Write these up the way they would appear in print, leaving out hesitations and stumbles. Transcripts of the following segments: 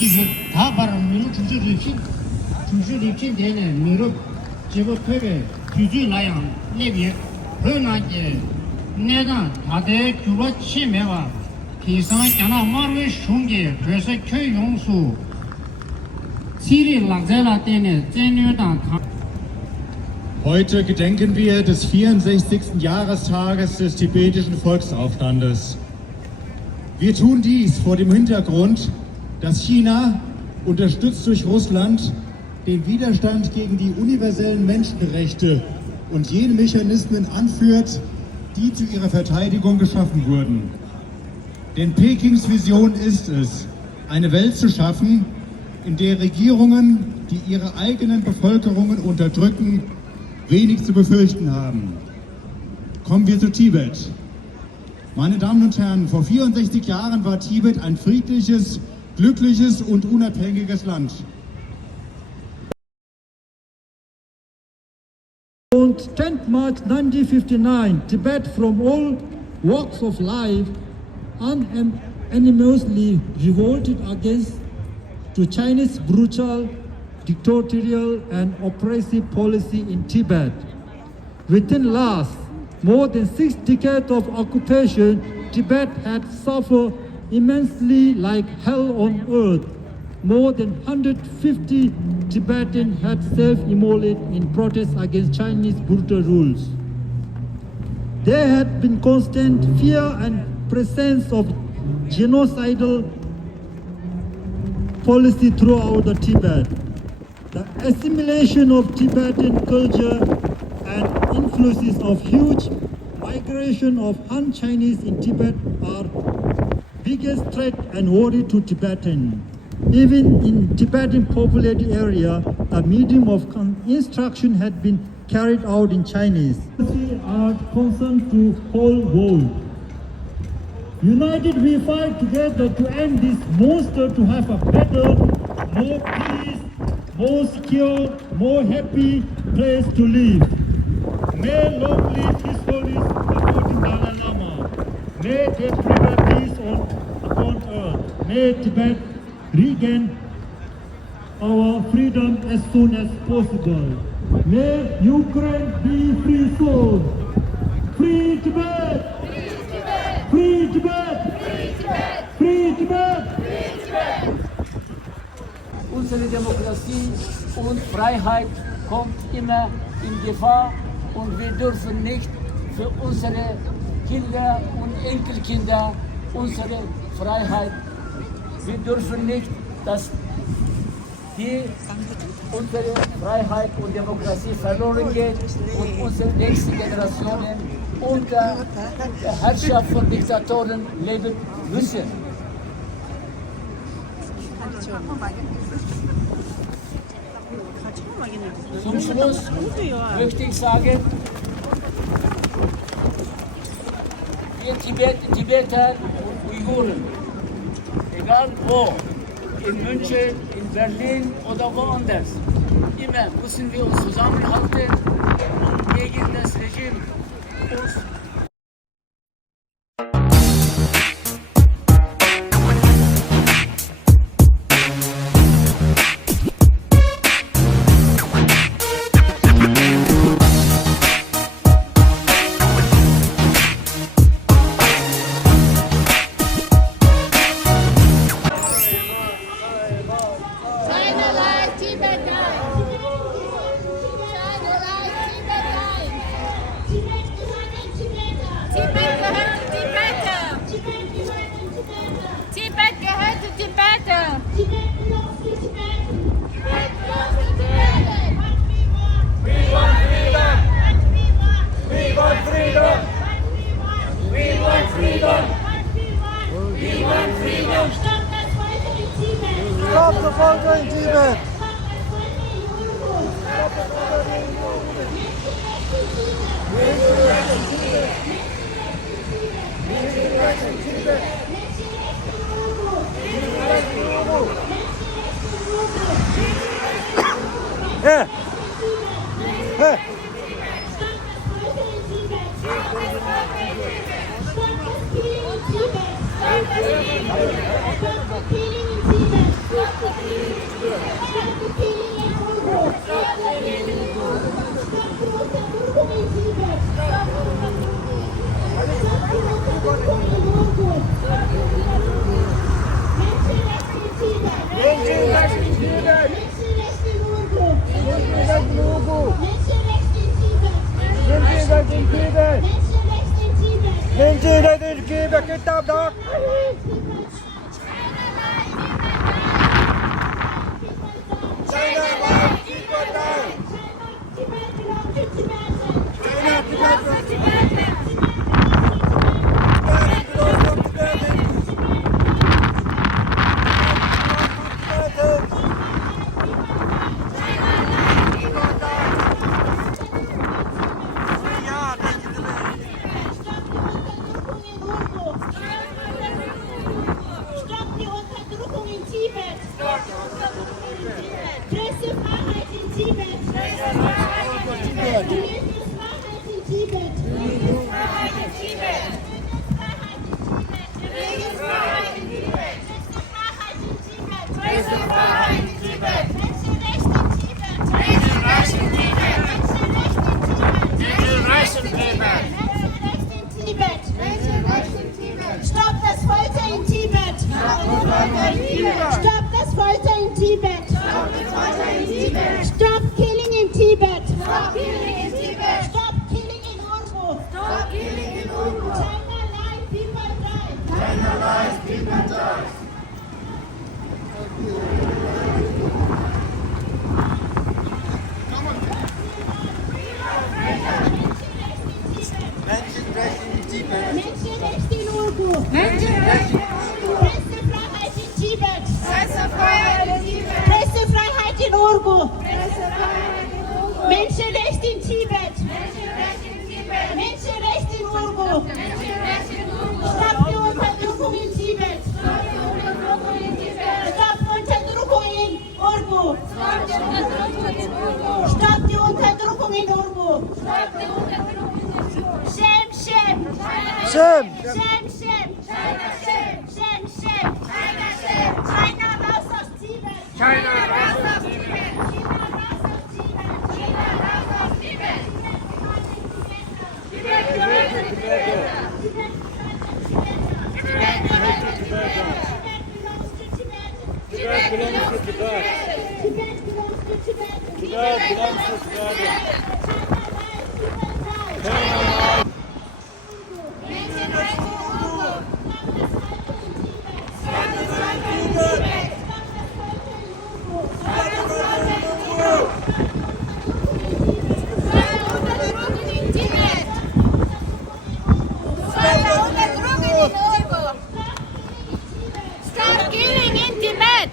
지주 다 바람 미루 주주 리핀 되네 미루 지부 퇴배 주주 라양 내비 흔하게 내가 다대 주로 치매와 비상 야나 마르 숑게 그래서 교용수 시리 락젤라 때네 제뉴당 Heute gedenken wir des 64. Jahrestages des tibetischen Volksaufstandes. Wir tun dies vor dem Hintergrund, dass China, unterstützt durch Russland, den Widerstand gegen die universellen Menschenrechte und jene Mechanismen anführt, die zu ihrer Verteidigung geschaffen wurden. Denn Pekings Vision ist es, eine Welt zu schaffen, in der Regierungen, die ihre eigenen Bevölkerungen unterdrücken, wenig zu befürchten haben. Kommen wir zu Tibet. Meine Damen und Herren, vor 64 Jahren war Tibet ein friedliches, glückliches und unabhängiges Land. On 10th March 1959, Tibet from all walks of life unanimously revolted against the Chinese brutal, dictatorial and oppressive policy in Tibet. Within last more than 6 decades of occupation, Tibet had suffered immensely like hell on earth. More than 150 Tibetans had self-immolated in protest against Chinese brutal rules. There had been constant fear and presence of genocidal policy throughout the Tibet. The assimilation of Tibetan culture and influences of huge migration of Han Chinese in Tibet are biggest threat and worry to Tibetans. Even in Tibetan populated area, the medium of instruction had been carried out in Chinese. We are concerned to whole world. United we fight together to end this monster, to have a better, more peace, more secure, more happy place to live. May long live His Holiness the Dalai Lama. May they preserve peace upon earth. May Tibet regain our freedom as soon as possible. May Ukraine be free soon. Free Tibet! Free Tibet! Free Tibet! Free Tibet! Free Tibet! Unsere Demokratie und Freiheit kommt immer in Gefahr und wir dürfen nicht für unsere Kinder und Enkelkinder unsere Freiheit, wir dürfen nicht, dass unsere Freiheit und Demokratie verloren geht und unsere nächsten Generationen unter der Herrschaft von Diktatoren leben müssen. Zum Schluss möchte ich sagen, wir Tibeter und Uiguren, egal wo, in München, in Berlin oder woanders, immer müssen wir uns zusammenhalten und gegen das Regime uns Stop the folter in Tibet! Hey! Hey! Stop the killing in Tibet! Tibet. Menschenrechte in Tibet kitab đó. China life, people die. China belongs to Tibetans. Tibet belongs to Tibetans. Stopp die Unterdrückung in Tibet! Pressefreiheit in Tibet! Religionsfreiheit in Tibet! Religionsfreiheit in Tibet! Religionsfreiheit in Tibet! Pressefreiheit in Tibet! Menschenrechte in Tibet! Menschenrechte in Tibet! Menschenrechte in Tibet! Stopp das Folter in Tibet! Stopp das Folter in Tibet! Stop killing in Tibet! Stop killing in Tibet! Stop killing in Urgu! Stop killing in Urgu! China lies, people die! China lies, people die! Menschenrechte in Urgu! Menschenrechte in Urgu! Pressefreiheit in Tibet! Pressefreiheit in Tibet! Pressefreiheit in Urgu! Pressefreiheit in Urgu! Menschenrechte in Tibet! Menschenrechte in Tibet! Menschenrechte in Urgu! Menschenrechte in Urgu! Stopp die Unterdrückung in Tibet! Stopp die Unterdrückung in Tibet! Stopp Unterdrückung in Urgu! Stopp die Unterdrückung in Urgu! Stopp die Unterdrückung in Urgu! Stopp die Unterdrückung in Urgu! Shame, shame! Shame! Shame, shame! China, shame! Shame, shame! China, shame! China raus aus Tibet! China raus aus Tibet! China raus aus Tibet! China raus aus Tibet! Tibet belongs to Tibet! Tibet belongs to Tibet! Tibet belongs to Tibet! Tibet belongs to Tibet! Stop killing in Tibet!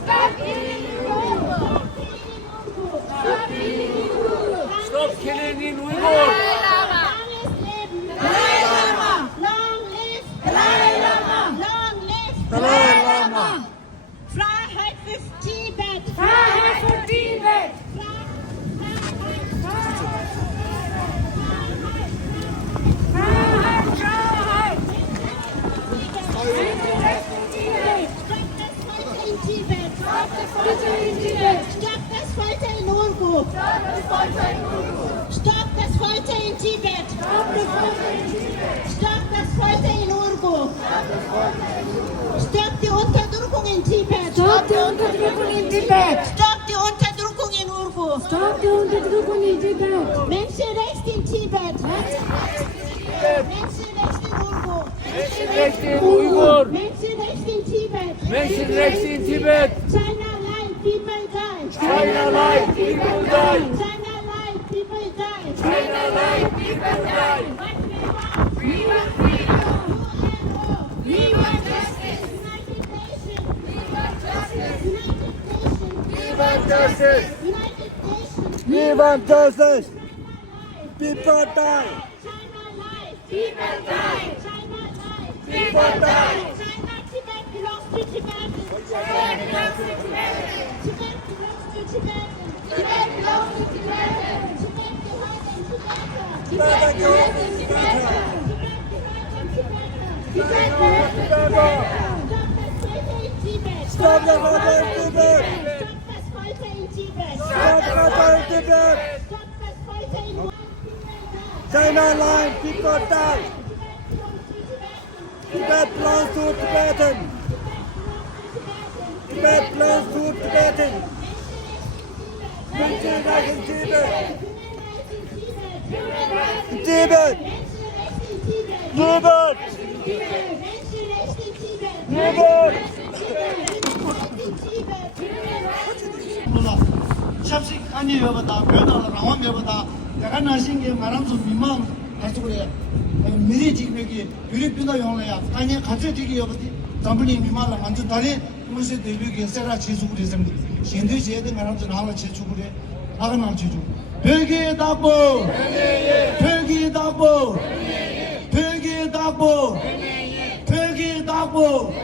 Stop killing in Urgu! Stop killing in Urgu! Stop killing in Uyghur. Dalai Lama! Dalai Lama! Long live Dalai Lama! Long live Dalai Lama! Freiheit für Tibet! Freiheit für Tibet! Freiheit! Freiheit! Stop das Folter in Tibet! Stop das Folter in Urgu! Stop das Folter in Tibet! Stop das Folter in Urgu! Stop die Unterdrückung in Tibet! Stop die Unterdrückung in Tibet! Stop die Unterdrückung in Urgu! Stop die Unterdrückung in Tibet! Menschenrechte in Tibet! Menschenrechte in Urgu! Menschenrechte in Uyghur. Menschenrechte in Tibet! Menschenrechte in Tibet. China lies, people die! China lies, people die. China lies, people die! China lies, people die. We want freedom! We want justice! United Nations! We want justice! We want justice! United Nations! We want justice! People die! China lies! People die! China lies! People die! China, Tibet belongs to Tibetans! Tibet belongs to Tibetans! Tibet belongs to Tibetans! Tibet belongs to Tibetans! Tibet belongs to Tibetans! Tibet belongs to Tibetans! Tibet belongs to Tibetans! Stop das Folter in Tibet! Stop das Folter in Tibet! Stop das Folter in Tibet! Stop das Folter in Tibet! Stop das Folter in China lies, people die! Tibet belongs to Tibetans! Tibet belongs to Tibetans! Menschenrechte in Tibet! Tibet! Tibet! 샵식 아니 여보다 변화를 라완 여보다 내가 나신 게 말한 좀 미망 할수 그래 미리 지금 여기 유리 변화 용어야 아니 같이 되기 여보디 담블리 미망을 만든 달에 무슨 대비기 세라 지수 그래 좀 신도 제대 말한 좀 하나 지수 그래 하나 나 지수 별게 답보 별게 답보 별게 답보 별게 답보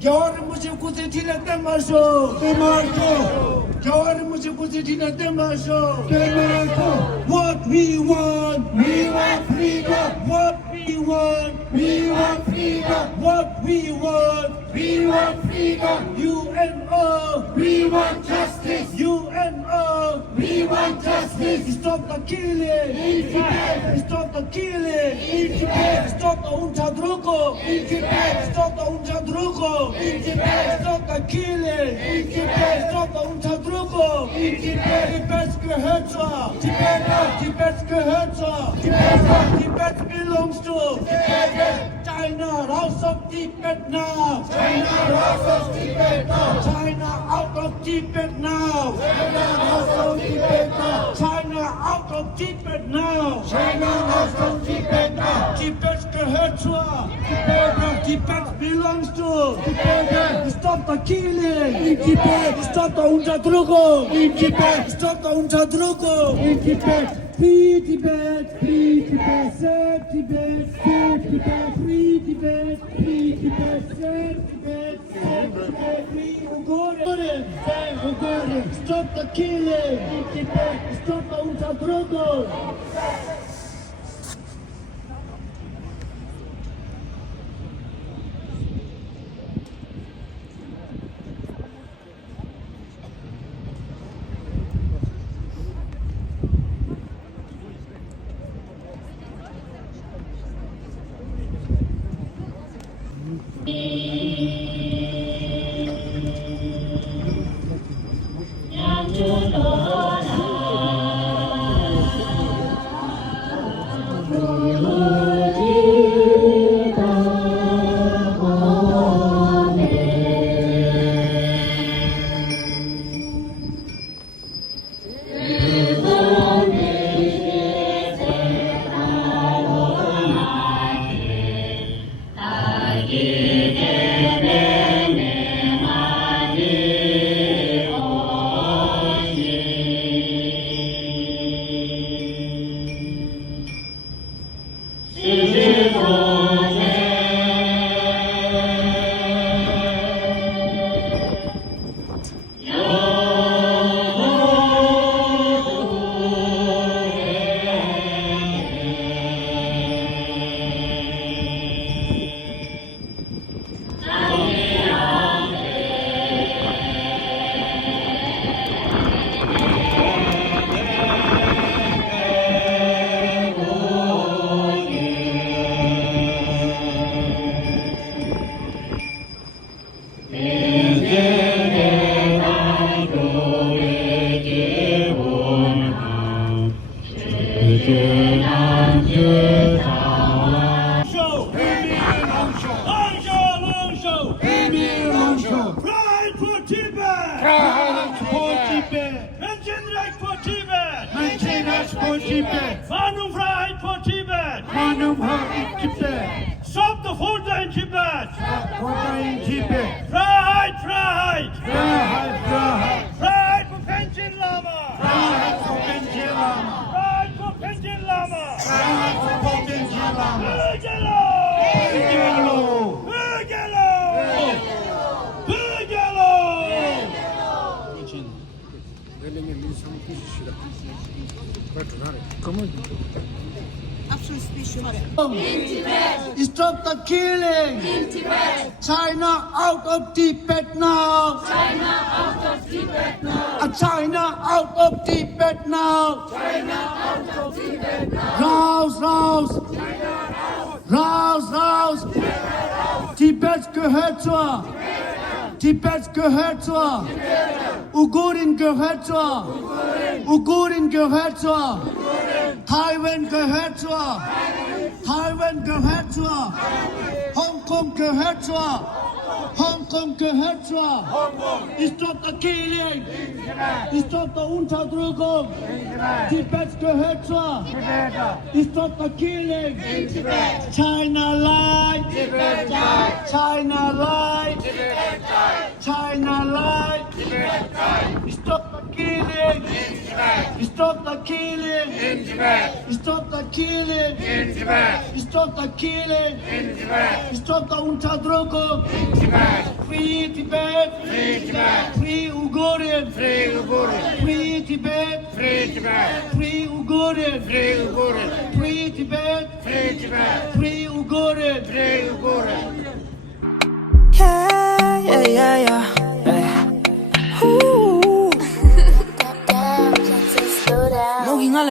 겨울 무슨 곳에 들렸단 말쇼 대마쇼 겨울 무슨 곳에 들렸단 말쇼 대마쇼 What we want freedom What we want freedom What we want freedom UNO we want justice UNO we want justice Stop the killing in Tibet Stop the killing in Tibet Stop the unterdrückung in Tibet Stop the unterdrückung in Tibet Stop the killing in Tibet Stop the unterdrückung in Tibet Tibet gehört zur Tibet gehört zur Tibet belongs to China house of Tibet now China house of Tibet now China out of Tibet now China house of Tibet now China out of Tibet now China house of Tibet now Tibet gehört zur Tibet belongs to Tibet Stop the killing in Tibet Stop the unterdrückung in Tibet Stop the unterdrückung in Tibet Free Tibet, free Tibet, save Tibet, save Tibet, free Tibet, free Tibet, save Tibet, save Tibet, free Uiguren, save Uiguren, stop the killing in Tibet, stop the unterdrückung. Pride for Tibet! Pride for Tibet! Menschenrecht for Tibet! Menschenrecht for Tibet! Meinungsfreiheit for Tibet! Meinungsfreiheit in Tibet! Stop the Folter in Tibet! Stop Folter in Tibet! Freiheit, Freiheit! Freiheit, Freiheit! Freiheit for Pension Lama! Freiheit for Pension Lama! Freiheit for Pension Lama! Freiheit for Pension Lama! Hügelo! Hügelo! Hügelo! Stop the killing! In Tibet! China out of Tibet now! China out of Tibet now! China out of Tibet now! China out of Tibet now! Raus, raus! China raus! Raus, raus! China raus! Tibet gehört zur! Tibet gehört zur! Uiguren gehört zur! Uiguren gehört zur! Taiwan gehört zur. Taiwan gehört zur. Hongkong gehört zur. Hongkong gehört zur. Stop the killing. Stop the Unterdrückung. Tibet gehört zur. Stop the killing. China lie. China lie. China lie. Stop the killing. Stop the killing. Stop the killing. Stop the killing. Stop the Unterdrückung. Free Tibet. Free Uyghurien. Free Tibet. Free Uyghurien. Free Tibet. Free Uyghurien.